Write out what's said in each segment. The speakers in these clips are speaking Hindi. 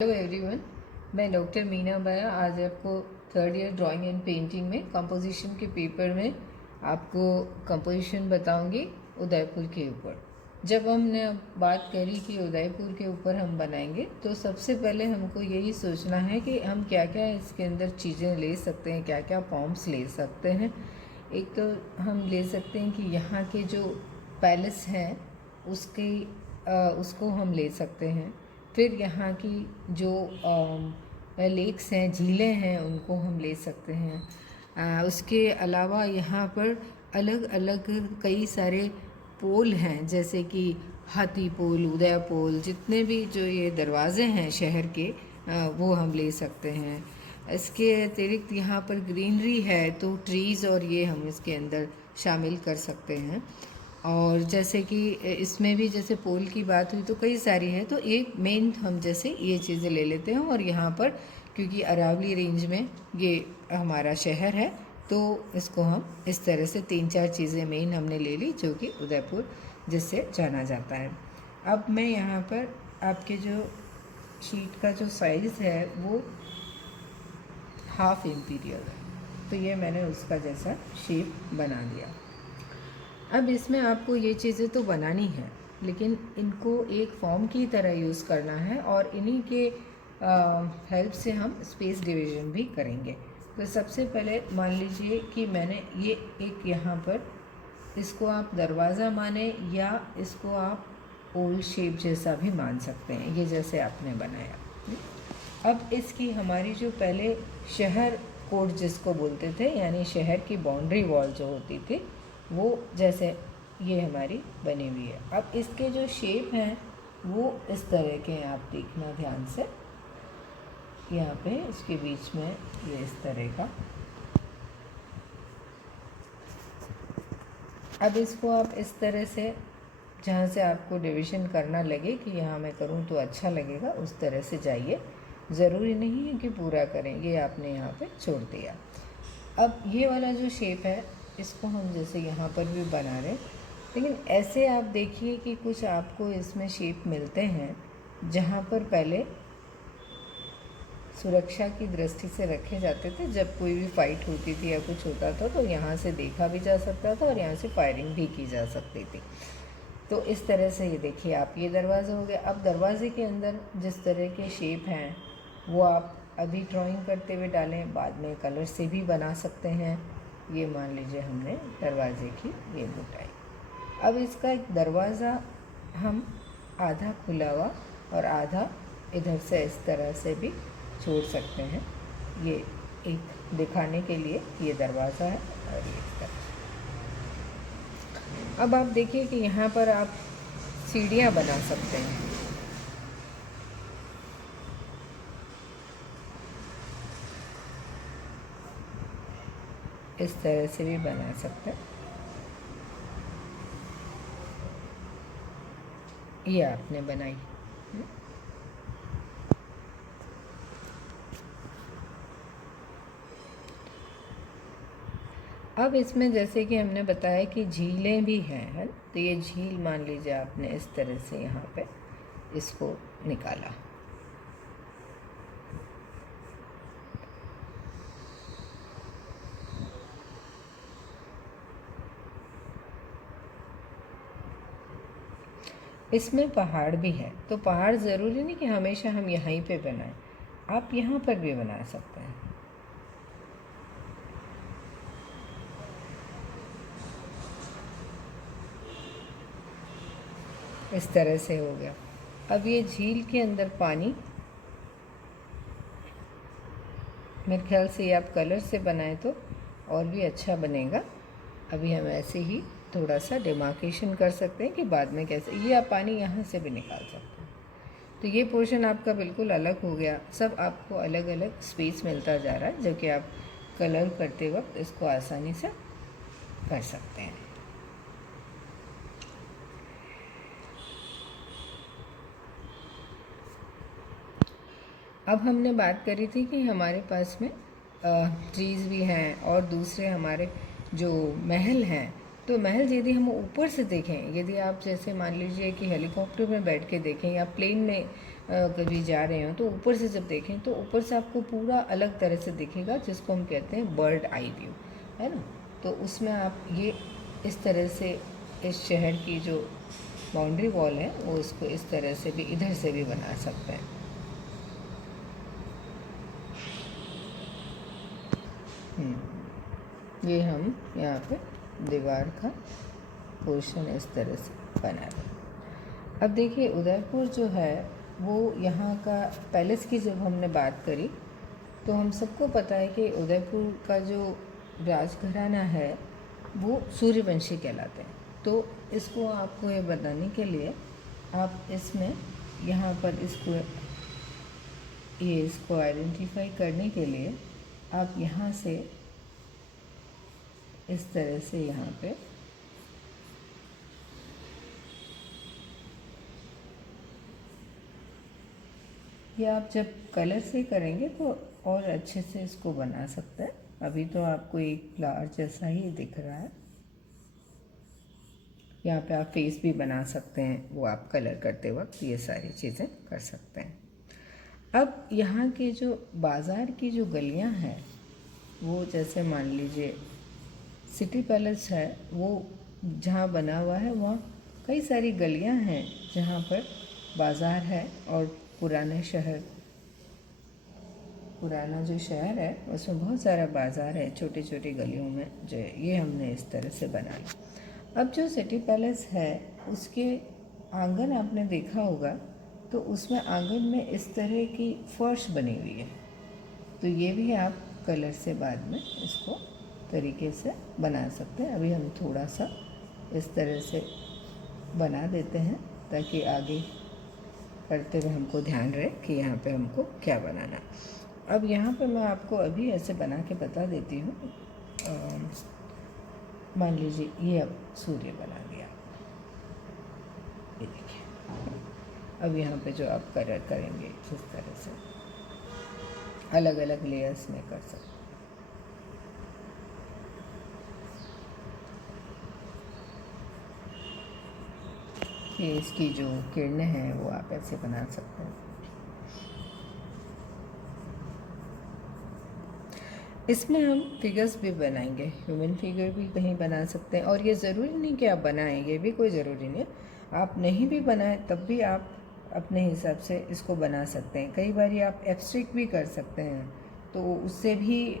हेलो एवरीवन, मैं डॉक्टर मीना बाया आज आपको third year drawing and painting में कंपोजिशन के पेपर में आपको कंपोजिशन बताऊंगी उदयपुर के ऊपर। जब हमने बात करी कि उदयपुर के ऊपर हम बनाएंगे तो सबसे पहले हमको यही सोचना है कि हम क्या क्या इसके अंदर चीज़ें ले सकते हैं, क्या क्या फॉर्म्स ले सकते हैं। एक तो हम ले सकते हैं कि यहाँ के जो पैलेस हैं उसको हम ले सकते हैं। फिर यहाँ की जो लेक्स हैं, झीलें हैं, उनको हम ले सकते हैं। उसके अलावा यहाँ पर अलग अलग कई सारे पोल हैं, जैसे कि हाथी पोल, उदय पोल, जितने भी जो ये दरवाजे हैं शहर के, वो हम ले सकते हैं। इसके अतिरिक्त यहाँ पर ग्रीनरी है तो ट्रीज़ और ये हम इसके अंदर शामिल कर सकते हैं। और जैसे कि इसमें भी जैसे पोल की बात हुई तो कई सारी है, तो एक मेन हम जैसे ये चीज़ें ले लेते हैं। और यहाँ पर क्योंकि अरावली रेंज में ये हमारा शहर है तो इसको हम इस तरह से 3-4 चीज़ें मेन हमने ले ली जो कि उदयपुर जिससे जाना जाता है। अब मैं यहाँ पर आपके जो शीट का जो साइज़ है वो हाफ इम्पीरियल है, तो ये मैंने उसका जैसा शेप बना दिया। अब इसमें आपको ये चीज़ें तो बनानी है, लेकिन इनको एक फॉर्म की तरह यूज़ करना है और इन्हीं के हेल्प से हम स्पेस डिवीज़न भी करेंगे। तो सबसे पहले मान लीजिए कि मैंने ये एक यहाँ पर, इसको आप दरवाज़ा माने या इसको आप ओल शेप जैसा भी मान सकते हैं, ये जैसे आपने बनाया। अब इसकी हमारी जो पहले शहर कोड जिसको बोलते थे, यानी शहर की बाउंड्री वॉल जो होती थी, वो जैसे ये हमारी बनी हुई है। अब इसके जो शेप हैं वो इस तरह के हैं, आप देखना ध्यान से। यहाँ पे इसके बीच में ये इस तरह का। अब इसको आप इस तरह से, जहाँ से आपको डिवीज़न करना लगे कि यहाँ मैं करूँ तो अच्छा लगेगा, उस तरह से जाइए। ज़रूरी नहीं है कि पूरा करें, ये आपने यहाँ पे छोड़ दिया। अब ये वाला जो शेप है इसको हम जैसे यहाँ पर भी बना रहे, लेकिन ऐसे आप देखिए कि कुछ आपको इसमें शेप मिलते हैं जहाँ पर पहले सुरक्षा की दृष्टि से रखे जाते थे। जब कोई भी फाइट होती थी या कुछ होता था तो यहाँ से देखा भी जा सकता था और यहाँ से फायरिंग भी की जा सकती थी। तो इस तरह से ये देखिए आप, ये दरवाज़ा हो गया। अब दरवाजे के अंदर जिस तरह के शेप हैं वो आप अभी ड्राइंग करते हुए डालें, बाद में कलर से भी बना सकते हैं। ये मान लीजिए हमने दरवाजे की ये बुटाई। अब इसका एक दरवाज़ा हम आधा खुला हुआ और आधा इधर से इस तरह से भी छोड़ सकते हैं। ये एक दिखाने के लिए ये दरवाज़ा है और ये इस तरह। अब आप देखिए कि यहाँ पर आप सीढ़ियाँ बना सकते हैं। इस तरह से भी बना सकते हैं। ये आपने बनाई। अब इसमें जैसे कि हमने बताया कि झीलें भी हैं, है ना, तो ये झील मान लीजिए आपने इस तरह से यहाँ पे इसको निकाला। इसमें पहाड़ भी है, तो पहाड़ ज़रूरी नहीं कि हमेशा हम यहीं पे बनाएं, आप यहाँ पर भी बना सकते हैं। इस तरह से हो गया। अब ये झील के अंदर पानी, मेरे ख्याल से ये आप कलर से बनाएं तो और भी अच्छा बनेगा। अभी हम ऐसे ही थोड़ा सा डिमार्केशन कर सकते हैं कि बाद में कैसे, ये आप पानी यहाँ से भी निकाल सकते हैं। तो ये पोर्शन आपका बिल्कुल अलग हो गया। सब आपको अलग अलग स्पेस मिलता जा रहा है, जो कि आप कलर करते वक्त इसको आसानी से कर सकते हैं। अब हमने बात करी थी कि हमारे पास में ट्रीज़ भी हैं और दूसरे हमारे जो महल हैं, तो महल यदि हम ऊपर से देखें, यदि आप जैसे मान लीजिए कि हेलीकॉप्टर में बैठ के देखें या प्लेन में कभी जा रहे हो तो ऊपर से जब देखें तो ऊपर से आपको पूरा अलग तरह से दिखेगा, जिसको हम कहते हैं बर्ड आई व्यू, है ना। तो उसमें आप ये इस तरह से इस शहर की जो बाउंड्री वॉल है वो इसको इस तरह से भी इधर से भी बना सकते हैं। ये हम यहाँ पे दीवार का पोर्शन इस तरह से बना रहे। अब देखिए उदयपुर जो है वो यहाँ का पैलेस की जब हमने बात करी तो हम सबको पता है कि उदयपुर का जो राजघराना है वो सूर्यवंशी कहलाते हैं। तो इसको आपको ये बताने के लिए आप इसमें यहाँ पर इसको आइडेंटिफाई करने के लिए आप यहाँ से इस तरह से यहाँ पे ये आप जब कलर से करेंगे तो और अच्छे से इसको बना सकते हैं। अभी तो आपको एक फ्लावर जैसा ही दिख रहा है। यहाँ पे आप फेस भी बना सकते हैं, वो आप कलर करते वक्त ये सारी चीज़ें कर सकते हैं। अब यहाँ के जो बाज़ार की जो गलियाँ हैं वो जैसे मान लीजिए सिटी पैलेस है, वो जहाँ बना हुआ है वहाँ कई सारी गलियाँ हैं जहाँ पर बाज़ार है और पुराना जो शहर है उसमें बहुत सारा बाज़ार है छोटी छोटी गलियों में, जो ये हमने इस तरह से बनाया। अब जो सिटी पैलेस है उसके आंगन आपने देखा होगा, तो उसमें आंगन में इस तरह की फर्श बनी हुई है। तो ये भी आप कलर से बाद में इसको तरीके से बना सकते हैं। अभी हम थोड़ा सा इस तरह से बना देते हैं ताकि आगे करते हुए हमको ध्यान रहे कि यहाँ पे हमको क्या बनाना। अब यहाँ पे मैं आपको अभी ऐसे बना के बता देती हूँ। मान लीजिए ये अब सूर्य बना गया, ये देखिए। अब यहाँ पे जो आप कलर करेंगे इस तरह से अलग अलग लेयर्स में कर सकते हैं। ये इसकी जो किरणें हैं वो आप ऐसे बना सकते हैं। इसमें हम फिगर्स भी बनाएंगे, ह्यूमन फिगर भी कहीं बना सकते हैं। और ये ज़रूरी नहीं कि आप बनाएं, ये भी कोई ज़रूरी नहीं है। आप नहीं भी बनाएं तब भी आप अपने हिसाब से इसको बना सकते हैं। कई बार आप एब्स्ट्रैक्ट भी कर सकते हैं, तो उससे भी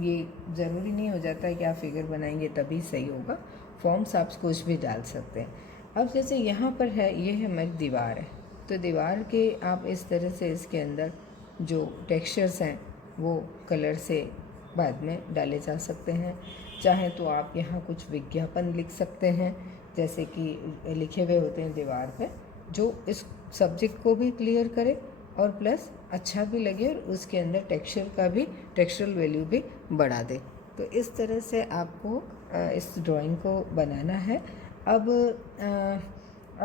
ये ज़रूरी नहीं हो जाता है कि आप फिगर बनाएंगे तभी सही होगा। फॉर्म्स आप कुछ भी डाल सकते हैं। अब जैसे यहाँ पर है, ये है हमारी दीवार है, तो दीवार के आप इस तरह से इसके अंदर जो टेक्सचर्स हैं वो कलर से बाद में डाले जा सकते हैं। चाहे तो आप यहाँ कुछ विज्ञापन लिख सकते हैं, जैसे कि लिखे हुए होते हैं दीवार पे, जो इस सब्जेक्ट को भी क्लियर करे और प्लस अच्छा भी लगे और उसके अंदर टेक्सचरल वैल्यू भी बढ़ा दे। तो इस तरह से आपको इस ड्राइंग को बनाना है। अब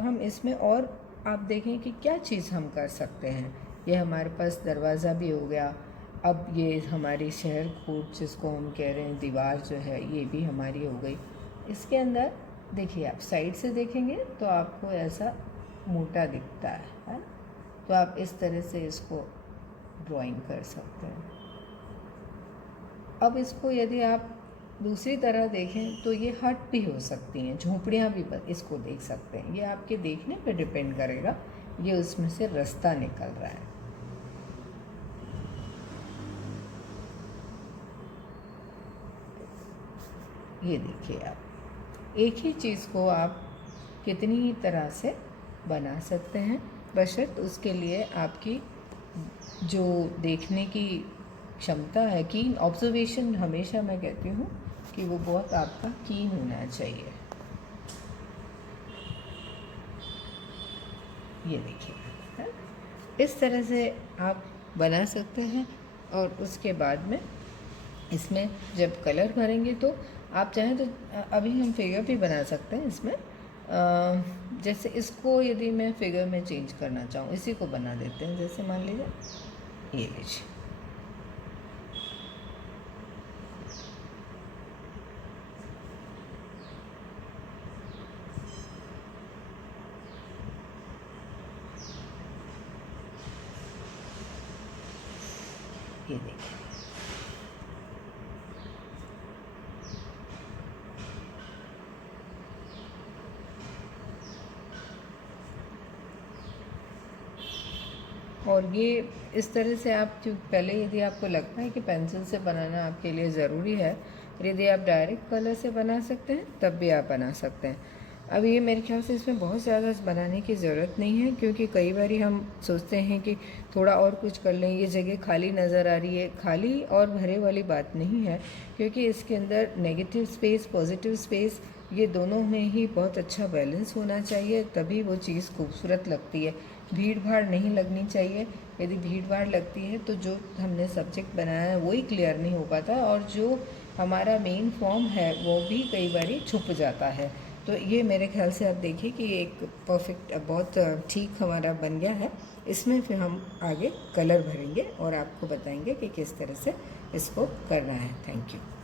हम इसमें और आप देखें कि क्या चीज़ हम कर सकते हैं। ये हमारे पास दरवाज़ा भी हो गया। अब ये हमारी शहर कोट जिसको हम कह रहे हैं दीवार जो है ये भी हमारी हो गई। इसके अंदर देखिए आप साइड से देखेंगे तो आपको ऐसा मोटा दिखता है ना। तो आप इस तरह से इसको ड्राइंग कर सकते हैं। अब इसको यदि आप दूसरी तरह देखें तो ये हट भी हो सकती हैं, झोपड़ियाँ भी इसको देख सकते हैं। ये आपके देखने पे डिपेंड करेगा, ये उसमें से रास्ता निकल रहा है। ये देखिए आप एक ही चीज़ को आप कितनी ही तरह से बना सकते हैं, बशर्ते उसके लिए आपकी जो देखने की क्षमता है, कीन ऑब्जर्वेशन, हमेशा मैं कहती हूँ कि वो बहुत आपका कीन होना चाहिए। ये देखिए इस तरह से आप बना सकते हैं। और उसके बाद में इसमें जब कलर भरेंगे तो आप चाहें तो अभी हम फिगर भी बना सकते हैं इसमें। जैसे इसको यदि मैं फिगर में चेंज करना चाहूँ, इसी को बना देते हैं। जैसे मान लीजिए ये लीजिए, ये देखिए। और ये इस तरह से आप जो पहले यदि आपको लगता है कि पेंसिल से बनाना आपके लिए ज़रूरी है, यदि आप डायरेक्ट कलर से बना सकते हैं तब भी आप बना सकते हैं। अब ये मेरे ख्याल से इसमें बहुत ज़्यादा बनाने की ज़रूरत नहीं है, क्योंकि कई बार हम सोचते हैं कि थोड़ा और कुछ कर लें, ये जगह खाली नज़र आ रही है। खाली और भरे वाली बात नहीं है, क्योंकि इसके अंदर नेगेटिव स्पेस, पॉजिटिव स्पेस, ये दोनों में ही बहुत अच्छा बैलेंस होना चाहिए, तभी वो चीज़ खूबसूरत लगती है। भीड़ भाड़ नहीं लगनी चाहिए। यदि भीड़ भाड़ लगती है तो जो हमने सब्जेक्ट बनाया है वही क्लियर नहीं हो पाता, और जो हमारा मेन फॉर्म है वो भी कई बार छुप जाता है। तो ये मेरे ख्याल से आप देखिए कि एक परफेक्ट, बहुत ठीक हमारा बन गया है। इसमें फिर हम आगे कलर भरेंगे और आपको बताएंगे कि किस तरह से इसको करना है। Thank you.